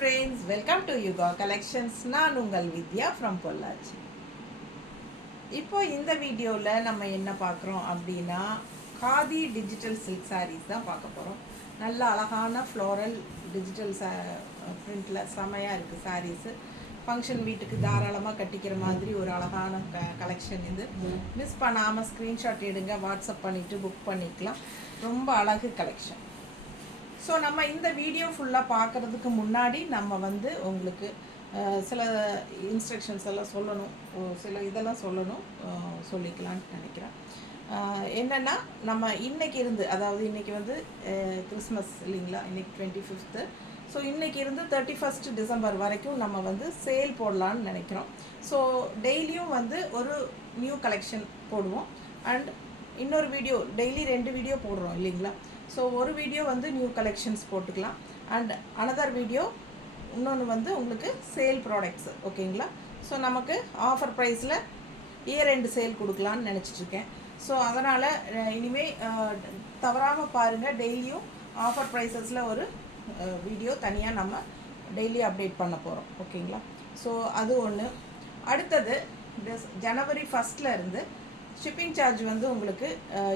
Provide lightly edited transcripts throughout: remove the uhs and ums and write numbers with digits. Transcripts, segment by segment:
friends, welcome to Yuga Collections. நான் உங்கள் வித்யா from Pollachi. இப்போ இந்த வீடியோவில் நம்ம என்ன பார்க்குறோம் அப்படின்னா காதி டிஜிட்டல் சில்க் sarees தான் பார்க்க போகிறோம். நல்ல அழகான ஃப்ளோரல் டிஜிட்டல் பிரிண்டில் செமையாக இருக்குது சாரீஸு. ஃபங்க்ஷன் வீட்டுக்கு தாராளமாக கட்டிக்கிற மாதிரி ஒரு அழகான கலெக்ஷன் இது. மிஸ் பண்ணாமல் ஸ்க்ரீன்ஷாட் எடுங்க, வாட்ஸ்அப் பண்ணிவிட்டு புக் பண்ணிக்கலாம். ரொம்ப அழகு கலெக்ஷன். ஸோ நம்ம இந்த வீடியோ ஃபுல்லாக பார்க்குறதுக்கு முன்னாடி நம்ம வந்து உங்களுக்கு சில இன்ஸ்ட்ரக்ஷன்ஸ் எல்லாம் சொல்லணும், சில இதெல்லாம் சொல்லிக்கலான்னு நினைக்கிறேன். என்னென்னா நம்ம இன்றைக்கி இருந்து, அதாவது இன்றைக்கி வந்து கிறிஸ்மஸ் இல்லைங்களா, இன்றைக்கி 25th. ஸோ இன்றைக்கி இருந்து 31st டிசம்பர் வரைக்கும் நம்ம வந்து சேல் போடலான்னு நினைக்கிறோம். ஸோ டெய்லியும் வந்து ஒரு நியூ கலெக்ஷன் போடுவோம். அண்ட் இன்னொரு வீடியோ, டெய்லி 2 வீடியோ போடுறோம் இல்லைங்களா. ஸோ ஒரு வீடியோ வந்து நியூ கலெக்ஷன்ஸ் போட்டுக்கலாம். அண்ட் அனதர் வீடியோ இன்னொன்று வந்து உங்களுக்கு சேல் ப்ராடக்ட்ஸ், ஓகேங்களா. ஸோ நமக்கு ஆஃபர் ப்ரைஸில் இயர் எண்டு சேல் கொடுக்கலான்னு நினச்சிட்ருக்கேன். ஸோ அதனால் இனிமேல் தவறாமல் பாருங்கள். டெய்லியும் ஆஃபர் ப்ரைஸஸில் ஒரு வீடியோ தனியாக நம்ம டெய்லி அப்டேட் பண்ண போகிறோம், ஓகேங்களா. ஸோ அது ஒன்று. அடுத்தது ஜனவரி 1 இருந்து ஷிப்பிங் சார்ஜ் வந்து உங்களுக்கு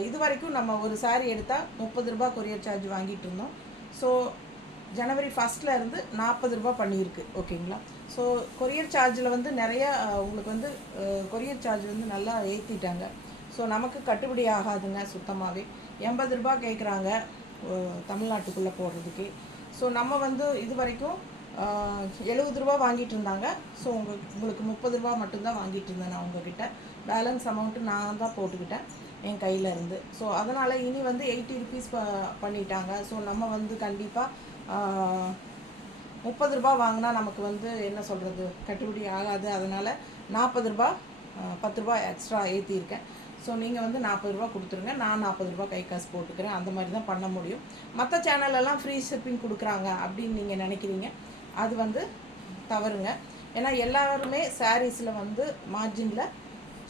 இது வரைக்கும் நம்ம ஒரு சாரீ எடுத்தால் 30 ரூபா கொரியர் சார்ஜ் வாங்கிட்டு இருந்தோம். ஸோ ஜனவரி 1 இருந்து 40 ரூபா பண்ணியிருக்கு, ஓகேங்களா. ஸோ கொரியர் சார்ஜில் வந்து நிறையா உங்களுக்கு வந்து கொரியர் சார்ஜ் வந்து நல்லா ஏற்றிட்டாங்க. ஸோ நமக்கு கட்டுப்படி ஆகாதுங்க சுத்தமாகவே. 80 ரூபா கேட்குறாங்க தமிழ்நாட்டுக்குள்ளே போடுறதுக்கு. ஸோ நம்ம வந்து இது வரைக்கும் 70 ரூபா வாங்கிட்டு இருந்தாங்க. ஸோ உங்களுக்கு 30 ரூபா மட்டும்தான் வாங்கிட்டு இருந்தேன் நான் உங்ககிட்ட. பேலன்ஸ் அமௌண்ட்டு நான் தான் போட்டுக்கிட்டேன் என் கையில் இருந்து. ஸோ அதனால் இனி வந்து 80 ருபீஸ் பண்ணிட்டாங்க. ஸோ நம்ம வந்து கண்டிப்பாக 30 ரூபா வாங்கினா நமக்கு வந்து என்ன சொல்கிறது, கட்டுப்படி ஆகாது. அதனால் 40 ரூபா 10 ரூபா எக்ஸ்ட்ரா ஏற்றிருக்கேன். ஸோ நீங்கள் வந்து 40 ரூபா கொடுத்துருங்க, நான் 40 ரூபா கை காசு போட்டுக்கிறேன். அந்த மாதிரி தான் பண்ண முடியும். மற்ற சேனலெல்லாம் ஃப்ரீ ஷிப்பிங் கொடுக்குறாங்க அப்படின்னு நீங்கள் நினைக்கிறீங்க, அது வந்து தவறுங்க. ஏன்னா எல்லாருமே சாரீஸில் வந்து மார்ஜினில்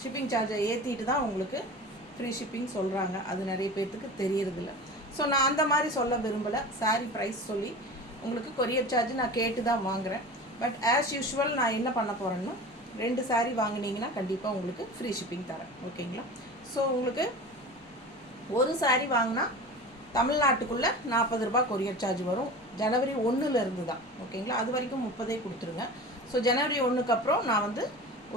ஷிப்பிங் சார்ஜை ஏற்றிட்டு தான் உங்களுக்கு ஃப்ரீ ஷிப்பிங் சொல்கிறாங்க. அது நிறைய பேர்த்துக்கு தெரியறதில்ல. ஸோ நான் அந்த மாதிரி சொல்ல விரும்பலை. சாரீ ப்ரைஸ் சொல்லி உங்களுக்கு கொரியர் சார்ஜ் நான் கேட்டு தான் வாங்குகிறேன். பட் ஆஸ் யூஷுவல் நான் என்ன பண்ண போகிறேன்னா 2 சாரீ வாங்கினீங்கன்னா கண்டிப்பாக உங்களுக்கு ஃப்ரீ ஷிப்பிங் தரேன், ஓகேங்களா. ஸோ உங்களுக்கு ஒரு சாரீ வாங்கினா தமிழ்நாட்டுக்குள்ளே 40 ரூபா கொரியர் சார்ஜ் வரும். ஜனவரி 1 தான், ஓகேங்களா. அது வரைக்கும் 30 கொடுத்துருங்க. ஸோ ஜனவரி 1க்கு அப்புறம் நான் வந்து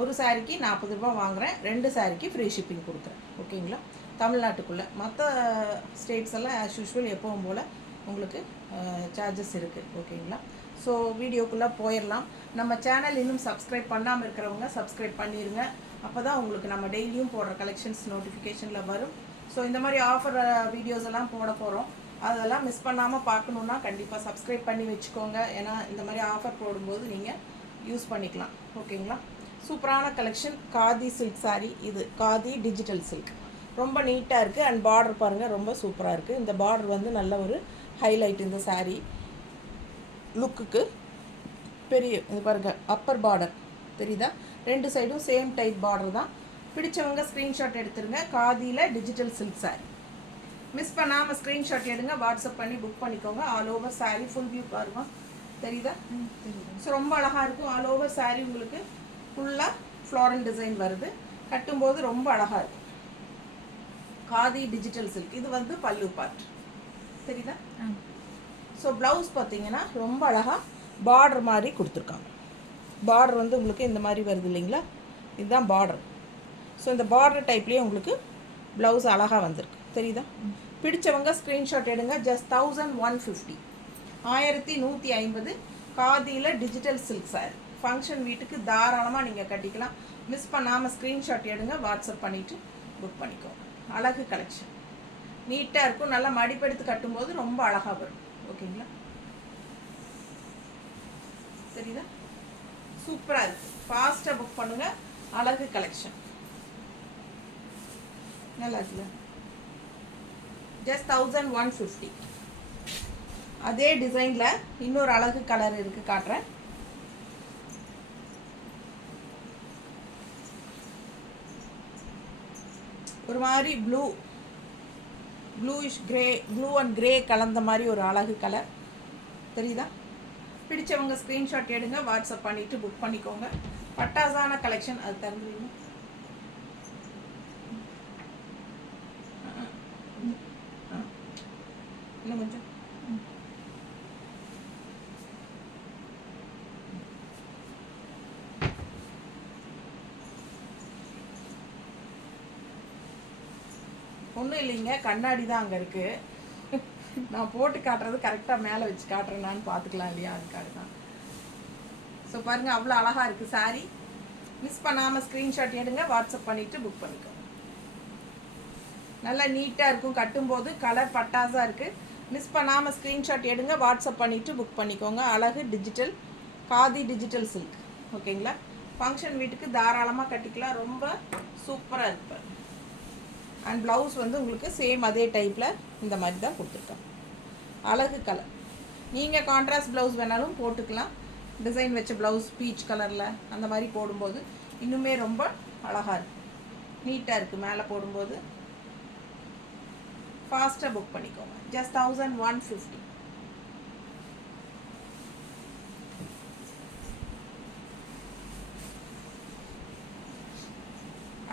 ஒரு சாரிக்கு 40 ரூபா வாங்குகிறேன், 2 சாரிக்கு ஃப்ரீ ஷிப்பிங் கொடுக்குறேன், ஓகேங்களா. தமிழ்நாட்டுக்குள்ளே. மற்ற ஸ்டேட்ஸ் எல்லாம் ஆஸ் யூஷுவல் எப்பவும் போல் உங்களுக்கு சார்ஜஸ் இருக்குது, ஓகேங்களா. ஸோ வீடியோக்குள்ளே போயிடலாம். நம்ம சேனல் இன்னும் சப்ஸ்கிரைப் பண்ணாமல் இருக்கிறவங்க சப்ஸ்கிரைப் பண்ணிடுங்க. அப்போ தான் உங்களுக்கு நம்ம டெய்லியும் போடுற கலெக்ஷன்ஸ் நோட்டிஃபிகேஷனில் வரும். ஸோ இந்த மாதிரி ஆஃபர் வீடியோஸ் எல்லாம் போட போகிறோம். அதெல்லாம் மிஸ் பண்ணாமல் பார்க்கணுன்னா கண்டிப்பாக சப்ஸ்கிரைப் பண்ணி வச்சுக்கோங்க. ஏன்னா இந்த மாதிரி ஆஃபர் போடும்போது நீங்கள் யூஸ் பண்ணிக்கலாம், ஓகேங்களா. சூப்பரான கலெக்ஷன் காதி சில்க் சாரீ. இது காதி டிஜிட்டல் சில்க், ரொம்ப நீட்டாக இருக்குது. அண்ட் பார்டர் பாருங்கள், ரொம்ப சூப்பராக இருக்குது. இந்த பார்டர் வந்து நல்ல ஒரு ஹைலைட் இந்த சாரீ லுக்குக்கு. பெரிய இது பாருங்கள், அப்பர் பார்டர் தெரியுதா, 2 சைடும் சேம் டைப் பார்டர் தான். பிடிச்சவங்க ஸ்க்ரீன்ஷாட் எடுத்துருங்க. காதியில் டிஜிட்டல் சில்க் சாரீ மிஸ் பண்ணாமல் ஸ்க்ரீன்ஷாட் எடுங்க, வாட்ஸ்அப் பண்ணி புக் பண்ணிக்கோங்க. All over sari full view பாருங்க, தெரியுதா. ஸோ ரொம்ப அழகாக இருக்கும். ஆல் ஓவர் சாரீ உங்களுக்கு ஃபுல்லாக ஃப்ளாரல் டிசைன் வருது. கட்டும்போது ரொம்ப அழகாக இருக்கும். Khadi digital silk. இது வந்து பல்லு பார்ட், தெரியுதா. ஸோ ப்ளவுஸ் பார்த்தீங்கன்னா ரொம்ப அழகாக பார்டர் மாதிரி கொடுத்துருக்காங்க. பார்டர் வந்து உங்களுக்கு இந்த மாதிரி வருது இல்லைங்களா, இதுதான் பார்டர். ஸோ இந்த பார்டர் டைப்லேயே உங்களுக்கு ப்ளவுஸ் அழகாக வந்திருக்கு, தெரியுதா. பிடிச்சவங்க ஸ்க்ரீன்ஷாட் எடுங்க. ஜஸ்ட் 1150, 1150 காதியில் டிஜிட்டல் சில்க் சாரி. ஃபங்க்ஷன் வீட்டுக்கு தாராளமாக நீங்கள் கட்டிக்கலாம். மிஸ் பண்ணாமல் ஸ்க்ரீன்ஷாட் எடுங்க, வாட்ஸ்அப் பண்ணிவிட்டு புக் பண்ணிக்கோங்க. அழகு கலெக்ஷன், நீட்டாக இருக்கும். நல்லா மடிப்பெடுத்து கட்டும்போது ரொம்ப அழகாக வரும், ஓகேங்களா. சரிதா, சூப்பராக இருக்குது. ஃபாஸ்ட்டாக புக் பண்ணுங்கள். அழகு கலெக்ஷன் நல்லா இருக்குல்ல. ஜஸ்ட் 1150. அதே டிசைனில் இன்னொரு அழகு கலர் இருக்குது, காட்டுறேன். ஒரு மாதிரி bluish grey, blue and grey கலந்த மாதிரி ஒரு அழகு கலர் தெரியுதா. பிடிச்சவங்க ஸ்க்ரீன்ஷாட் எடுங்க, வாட்ஸ்அப் பண்ணிவிட்டு புக் பண்ணிக்கோங்க. பட்டாசான கலெக்ஷன். அது தருவீங்க இன்னும் கொஞ்சம். ஒன்றும் இல்லைங்க, கண்ணாடி தான் அங்கே இருக்குது. நான் போட்டு காட்டுறது கரெக்டாக மேலே வச்சு காட்டுறேன்னான்னு பார்த்துக்கலாம் இல்லையா, அதுக்காக தான். ஸோ பாருங்கள், அவ்வளோ அழகாக இருக்குது சாரீ. மிஸ் பண்ணாமல் ஸ்க்ரீன்ஷாட் எடுங்க, வாட்ஸ்அப் பண்ணிவிட்டு புக் பண்ணிக்கோங்க. நல்லா நீட்டாக இருக்கும், கட்டும்போது கலர் பட்டாஸாக இருக்குது. மிஸ் பண்ணாமல் ஸ்க்ரீன்ஷாட் எடுங்க, வாட்ஸ்அப் பண்ணிவிட்டு புக் பண்ணிக்கோங்க. அழகு டிஜிட்டல் காதி டிஜிட்டல் சில்க். ஓகேங்களா? ஃபங்க்ஷன் வீட்டுக்கு தாராளமாக கட்டிக்கலாம். ரொம்ப சூப்பராக இருப்பார். அண்ட் ப்ளவுஸ் வந்து உங்களுக்கு சேம் அதே டைப்பில் இந்த மாதிரி தான் கொடுத்துருக்கேன். அழகு கலர். நீங்கள் கான்ட்ராஸ்ட் ப்ளவுஸ் வேணாலும் போட்டுக்கலாம். டிசைன் வச்ச ப்ளவுஸ் பீச் கலரில் அந்த மாதிரி போடும்போது இன்னுமே ரொம்ப அழகாக இருக்கும், நீட்டாக இருக்குது. மேலே போடும்போது ஃபாஸ்ட்டாக புக் பண்ணிக்கோங்க. ஜஸ்ட் 1150.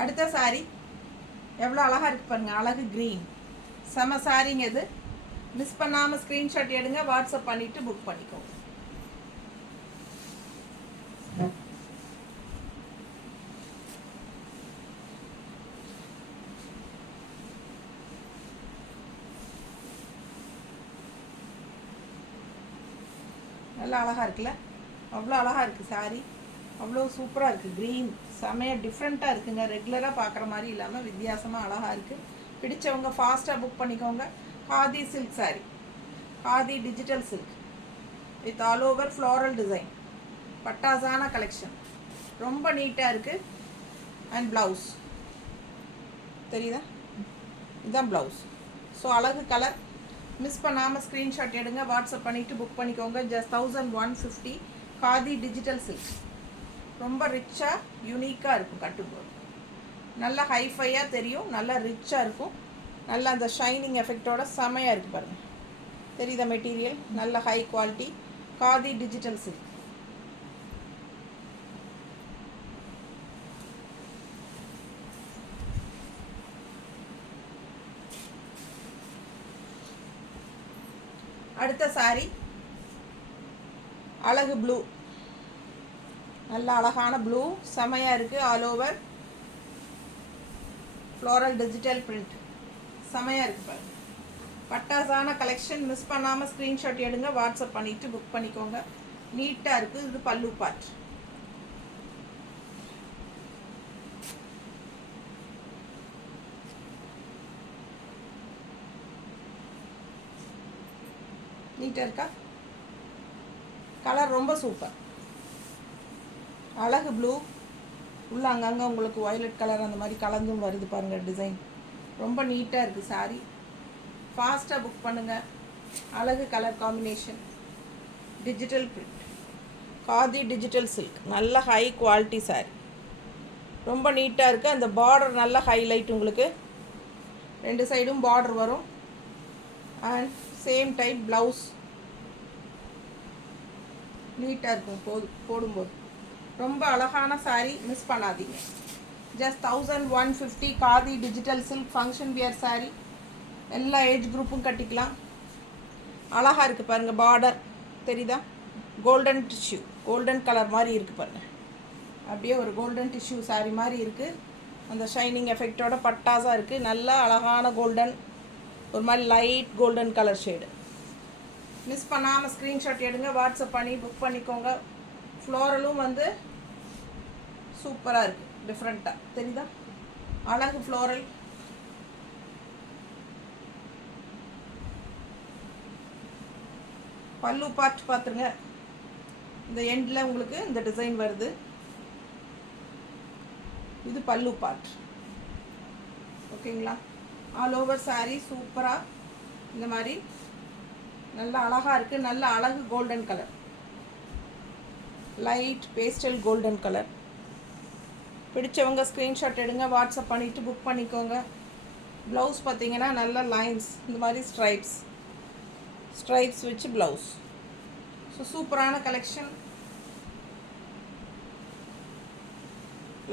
அடுத்த சாரீ எவ்வளோ அழகாக இருக்குது பாருங்கள். அழகு க்ரீன், செம சாரீங்க இது. மிஸ் பண்ணாமல் ஸ்க்ரீன்ஷாட் எடுங்க, வாட்ஸ்அப் பண்ணிவிட்டு புக் பண்ணிக்கோங்க. நல்லா அழகாக இருக்குல்ல, அவ்வளோ அழகாக இருக்குது சாரீ. அவ்வளோ சூப்பராக இருக்குது. க்ரீன் செமையாக டிஃப்ரெண்ட்டாக இருக்குங்க. ரெகுலராக பார்க்குற மாதிரி இல்லாமல் வித்தியாசமாக அழகாக இருக்குது. பிடிச்சவங்க ஃபாஸ்ட்டாக புக் பண்ணிக்கோங்க. Khadi silk sari, khadi digital silk with all over floral design. பட்டாசான கலெக்ஷன், ரொம்ப நீட்டாக இருக்குது. அண்ட் ப்ளவுஸ் தெரியுதா, இதுதான் ப்ளவுஸ். ஸோ அழகு கலர். மிஸ் பண்ணாமல் ஸ்க்ரீன்ஷாட் எடுங்க, வாட்ஸ்அப் பண்ணிவிட்டு புக் பண்ணிக்கோங்க. ஜஸ்ட் 1150. Khadi digital silk. ரொம்ப ரிச்சாக யூனிக்காக இருக்கும் கட்டும்போது. நல்லா ஹைஃபையாக தெரியும், நல்லா ரிச்சாக இருக்கும். நல்லா அந்த ஷைனிங் எஃபெக்டோட செமையாக இருக்குது பாருங்கள். தெரியுதா மெட்டீரியல்? நல்ல high quality khadi digital silk. அடுத்த சாரீ அழகு ப்ளூ. நல்ல அழகான ப்ளூ, செமையாக இருக்குது. All over floral digital print, செமையாக இருக்குது பாருங்க. பட்டாசான கலெக்ஷன். மிஸ் பண்ணாமல் ஸ்க்ரீன்ஷாட் எடுங்க, வாட்ஸ்அப் பண்ணிவிட்டு புக் பண்ணிக்கோங்க. நீட்டாக இருக்குது. இது பல்லு பார்ட். நீட்டாக இருக்கா? கலர் ரொம்ப சூப்பர். அழகு ப்ளூ, உள்ள அங்கங்கே உங்களுக்கு வயலட் கலர் அந்த மாதிரி கலந்தும் வருது பாருங்கள். டிசைன் ரொம்ப நீட்டாக இருக்குது சாரீ. ஃபாஸ்ட்டாக புக் பண்ணுங்கள். அழகு colour combination, digital print, khadi digital silk. நல்ல ஹை குவாலிட்டி சாரீ, ரொம்ப நீட்டாக இருக்குது. அந்த பார்டர் நல்ல ஹைலைட், உங்களுக்கு 2 சைடும் பார்டர் வரும். அண்ட் சேம் டைப் ப்ளவுஸ் நீட்டாக இருக்கும் போடும்போது. ரொம்ப அழகான சாரீ, மிஸ் பண்ணாதீங்க. Just 1150. Khadi digital silk function wear sari. எல்லா ஏஜ் குரூப்பும் கட்டிக்கலாம். அழகாக இருக்குது பாருங்கள். பார்டர் தெரியுதா? கோல்டன் டிஷ்யூ, கோல்டன் கலர் மாதிரி இருக்குது பாருங்கள். அப்படியே ஒரு கோல்டன் டிஷ்யூ சாரீ மாதிரி இருக்குது. அந்த ஷைனிங் எஃபெக்டோட பட்டாஸாக இருக்குது. நல்லா அழகான கோல்டன், ஒரு மாதிரி light golden colour shade. Miss பண்ணாமல் ஸ்க்ரீன்ஷாட் எடுங்க, வாட்ஸ்அப் பண்ணி புக் பண்ணிக்கோங்க. ஃப்ளோரலும் வந்து சூப்பராக இருக்குது, டிஃப்ரெண்ட்டாக தெரியுதா? அழகு ஃப்ளோரல். பல்லு பார்ட் பார்த்துருங்க. இந்த எண்டில் உங்களுக்கு இந்த டிசைன் வருது. இது பல்லு பார்ட். ஓகேங்களா? ஆல் ஓவர் சாரீ சூப்பராக இந்த மாதிரி நல்லா அழகாக இருக்குது. நல்ல அழகு golden colour, light pastel golden colour. பிடிச்சவங்க ஸ்க்ரீன்ஷாட் எடுங்க, வாட்ஸ்அப் பண்ணிவிட்டு புக் பண்ணிக்கோங்க. ப்ளவுஸ் பார்த்தீங்கன்னா நல்ல லைன்ஸ், இந்த மாதிரி ஸ்ட்ரைப்ஸ் வச்சு ப்ளவுஸ் ஸோ சூப்பரான கலெக்ஷன்.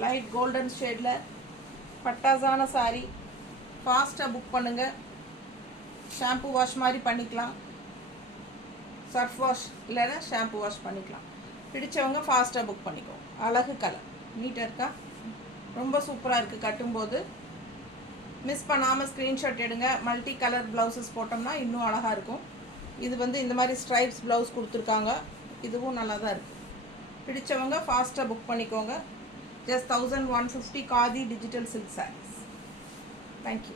லைட் கோல்டன் ஷேடில் பட்டாசான சாரீ. ஃபாஸ்ட்டாக புக் பண்ணுங்கள். ஷாம்பு வாஷ் மாதிரி பண்ணிக்கலாம், சர்ஃப் வாஷ் இல்லைன்னா ஷாம்பு வாஷ் பண்ணிக்கலாம். பிடிச்சவங்க ஃபாஸ்ட்டாக புக் பண்ணிக்கோங்க. அழகு கலர், நீட்டாக இருக்கா, ரொம்ப சூப்பராக இருக்குது. கட்டும்போது மிஸ் பண்ணாமல் ஸ்க்ரீன்ஷாட் எடுங்க. மல்டி கலர் ப்ளவுசஸ் போட்டோம்னா இன்னும் அழகாக இருக்கும். இது வந்து இந்த மாதிரி ஸ்ட்ரைப்ஸ் ப்ளவுஸ் கொடுத்துருக்காங்க, இதுவும் நல்லா தான் இருக்குது. பிடிச்சவங்க ஃபாஸ்ட்டாக புக் பண்ணிக்கோங்க. Just 1150 khadi digital silk saris. Thank you.